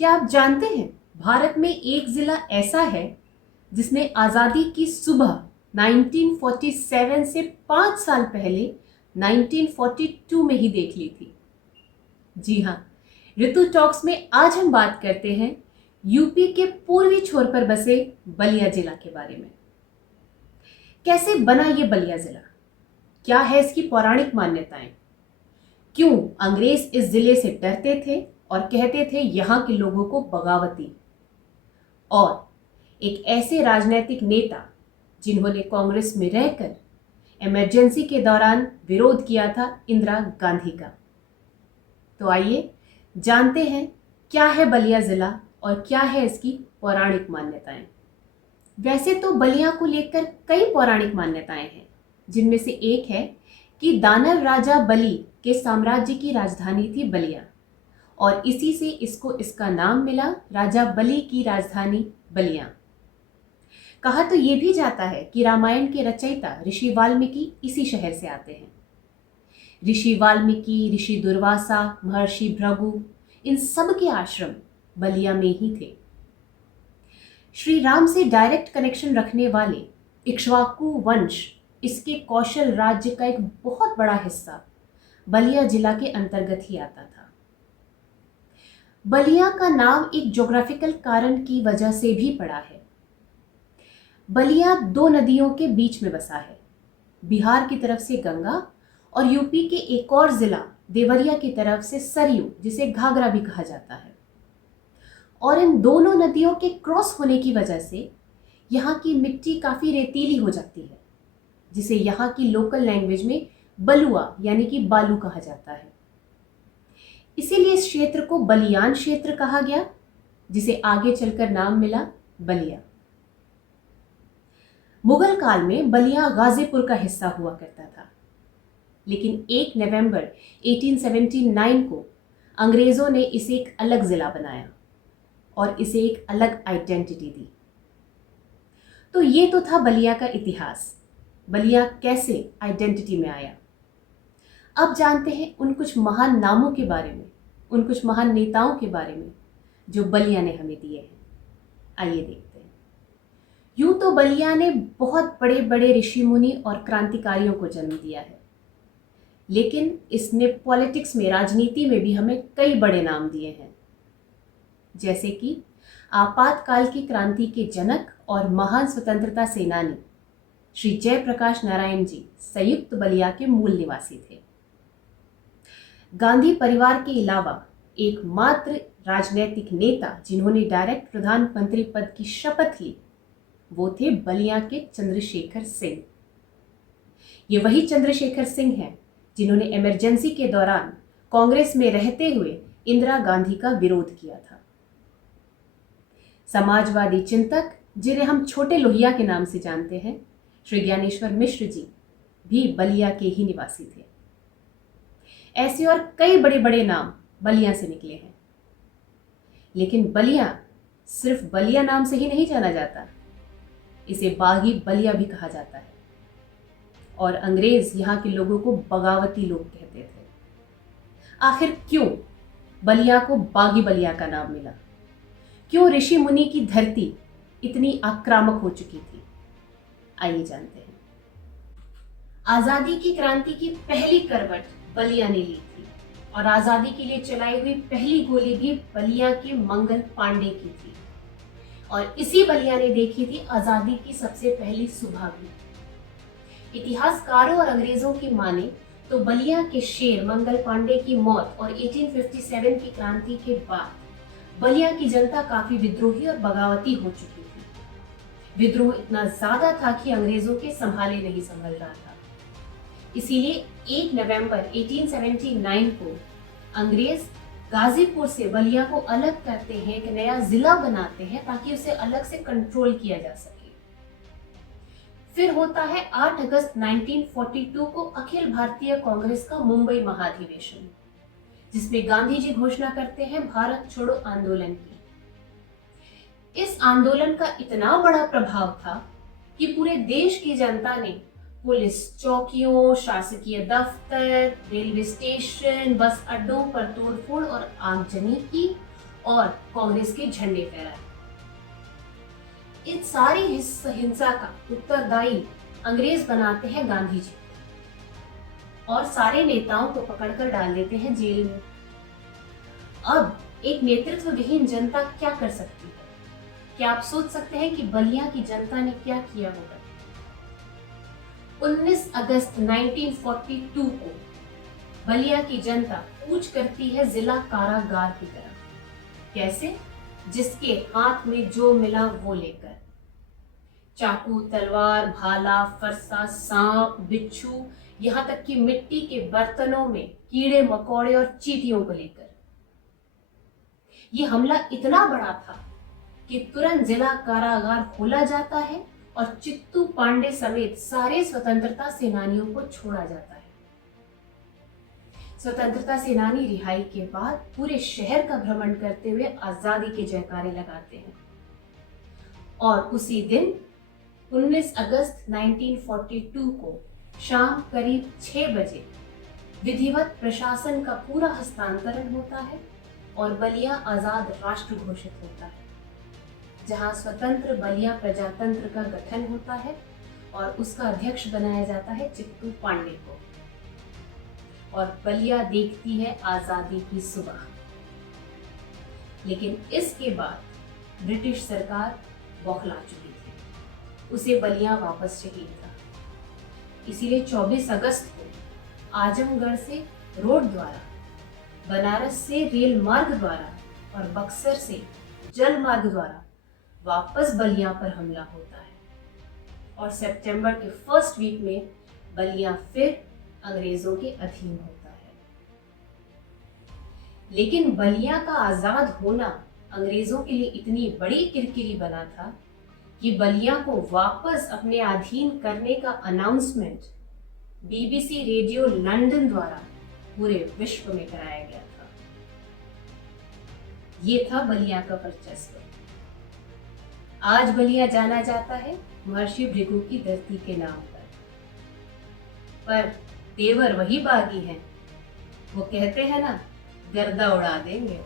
क्या आप जानते हैं भारत में एक जिला ऐसा है जिसने आजादी की सुबह 1947 से 5 साल पहले 1942 में ही देख ली थी। जी हाँ, ऋतु टॉक्स में आज हम बात करते हैं यूपी के पूर्वी छोर पर बसे बलिया जिला के बारे में। कैसे बना ये बलिया जिला, क्या है इसकी पौराणिक मान्यताएं, क्यों अंग्रेज इस जिले से डरते थे और कहते थे यहाँ के लोगों को बगावती, और एक ऐसे राजनीतिक नेता जिन्होंने कांग्रेस में रहकर इमरजेंसी के दौरान विरोध किया था इंदिरा गांधी का। तो आइए जानते हैं क्या है बलिया जिला और क्या है इसकी पौराणिक मान्यताएं। वैसे तो बलिया को लेकर कई पौराणिक मान्यताएं हैं, जिनमें से एक है कि दानव राजा बलि के साम्राज्य की राजधानी थी बलिया और इसी से इसको इसका नाम मिला, राजा बलि की राजधानी बलिया। कहा तो ये भी जाता है कि रामायण के रचयिता ऋषि वाल्मीकि इसी शहर से आते हैं। ऋषि वाल्मीकि, ऋषि दुर्वासा, महर्षि भृगु, इन सब के आश्रम बलिया में ही थे। श्री राम से डायरेक्ट कनेक्शन रखने वाले इक्ष्वाकु वंश, इसके कौशल राज्य का एक बहुत बड़ा हिस्सा बलिया जिला के अंतर्गत ही आता था। बलिया का नाम एक ज्योग्राफिकल कारण की वजह से भी पड़ा है। बलिया दो नदियों के बीच में बसा है, बिहार की तरफ से गंगा और यूपी के एक और जिला देवरिया की तरफ से सरयू, जिसे घाघरा भी कहा जाता है। और इन दोनों नदियों के क्रॉस होने की वजह से यहाँ की मिट्टी काफी रेतीली हो जाती है, जिसे यहाँ की लोकल लैंग्वेज में बलुआ यानी कि बालू कहा जाता है। इसीलिए इस क्षेत्र को बलियान क्षेत्र कहा गया, जिसे आगे चलकर नाम मिला बलिया। मुगल काल में बलिया गाजीपुर का हिस्सा हुआ करता था, लेकिन 1 नवंबर 1879 को अंग्रेजों ने इसे एक अलग जिला बनाया और इसे एक अलग आइडेंटिटी दी। तो ये तो था बलिया का इतिहास, बलिया कैसे आइडेंटिटी में आया। अब जानते हैं उन कुछ महान नामों के बारे में, उन कुछ महान नेताओं के बारे में जो बलिया ने हमें दिए हैं। आइए देखते हैं। यूं तो बलिया ने बहुत बड़े बड़े ऋषि मुनि और क्रांतिकारियों को जन्म दिया है, लेकिन इसने पॉलिटिक्स में, राजनीति में भी हमें कई बड़े नाम दिए हैं, जैसे कि आपातकाल की क्रांति के जनक और महान स्वतंत्रता सेनानी श्री जयप्रकाश नारायण जी संयुक्त बलिया के मूल निवासी थे। गांधी परिवार के अलावा एकमात्र राजनीतिक नेता जिन्होंने डायरेक्ट प्रधानमंत्री पद की शपथ ली, वो थे बलिया के चंद्रशेखर सिंह। ये वही चंद्रशेखर सिंह हैं जिन्होंने इमरजेंसी के दौरान कांग्रेस में रहते हुए इंदिरा गांधी का विरोध किया था। समाजवादी चिंतक, जिन्हें हम छोटे लोहिया के नाम से जानते हैं, श्री ज्ञानेश्वर मिश्र जी भी बलिया के ही निवासी थे। ऐसे और कई बड़े बड़े नाम बलिया से निकले हैं, लेकिन बलिया सिर्फ बलिया नाम से ही नहीं जाना जाता, इसे बागी बलिया भी कहा जाता है और अंग्रेज यहाँ के लोगों को बगावती लोग कहते थे। आखिर क्यों बलिया को बागी बलिया का नाम मिला? क्यों ऋषि मुनि की धरती इतनी आक्रामक हो चुकी थी? आइए जानते हैं। आजादी की क्रांति की पहली करवट बलिया ने ली थी और आजादी के लिए चलाई हुई पहली गोली भी बलिया के मंगल पांडे की थी, और इसी बलिया ने देखी थी आजादी की सबसे पहली सुबह भी। इतिहासकारों और अंग्रेजों की माने तो बलिया के शेर मंगल पांडे की मौत और 1857 की क्रांति के बाद बलिया की जनता काफी विद्रोही और बगावती हो चुकी थी। विद्रोह इतना ज्यादा था कि अंग्रेजों के संभाले नहीं संभल रहा था। इसीलिए 1 नवंबर 1879 को अंग्रेज गाजीपुर से बलिया को अलग करते हैं, एक नया जिला बनाते हैं ताकि उसे अलग से कंट्रोल किया जा सके। फिर होता है 8 अगस्त 1942 को अखिल भारतीय कांग्रेस का मुंबई महाधिवेशन, जिसमें गांधी जी घोषणा करते हैं भारत छोड़ो आंदोलन की। इस आंदोलन का इतना बड़ा प्रभाव था कि पूरे देश की जनता ने पुलिस चौकियों, शासकीय दफ्तर, रेलवे स्टेशन, बस अड्डों पर तोड़फोड़ और आगजनी की और कांग्रेस के झंडे फहराए। इस सारी हिंसा का उत्तरदायी अंग्रेज बनाते हैं गांधी जी और सारे नेताओं को पकड़कर डाल देते हैं जेल में। अब एक नेतृत्व विहीन जनता क्या कर सकती है? क्या आप सोच सकते हैं कि बलिया की जनता ने क्या किया होगा? 19 अगस्त 1942 को बलिया की जनता कूच करती है जिला कारागार की तरफ। कैसे? जिसके हाथ में जो मिला वो लेकर, चाकू, तलवार, भाला, फरसा, सांप, बिच्छू, यहाँ तक कि मिट्टी के बर्तनों में कीड़े मकोड़े और चींटियों को लेकर। ये हमला इतना बड़ा था कि तुरंत जिला कारागार खोला जाता है और चित्तू पांडे समेत सारे स्वतंत्रता सेनानियों को छोड़ा जाता है। स्वतंत्रता सेनानी रिहाई के बाद पूरे शहर का भ्रमण करते हुए आजादी के जयकारे लगाते हैं और उसी दिन 19 अगस्त 1942 को शाम करीब 6 बजे विधिवत प्रशासन का पूरा हस्तांतरण होता है और बलिया आजाद राष्ट्र घोषित होता है, जहां स्वतंत्र बलिया प्रजातंत्र का गठन होता है और उसका अध्यक्ष बनाया जाता है चित्तू पांडे को। और बलिया देखती है आजादी की सुबह। लेकिन इसके बाद ब्रिटिश सरकार बौखला चुकी थी, उसे बलिया वापस चाहिए था। इसीलिए 24 अगस्त को आजमगढ़ से रोड द्वारा, बनारस से रेल मार्ग द्वारा और बक्सर से जल मार्ग द्वारा वापस बलिया पर हमला होता है और सितंबर के फर्स्ट वीक में बलिया फिर अंग्रेजों के अधीन होता है। लेकिन बलिया का आजाद होना अंग्रेजों के लिए इतनी बड़ी किरकिरी बना था कि बलिया को वापस अपने अधीन करने का अनाउंसमेंट BBC रेडियो लंदन द्वारा पूरे विश्व में कराया गया था। ये था बलिया का वर्चस्व। आज बलिया जाना जाता है महर्षि भृगु की धरती के नाम पर तेवर वही बागी हैं। वो कहते हैं ना, गर्दा उड़ा देंगे।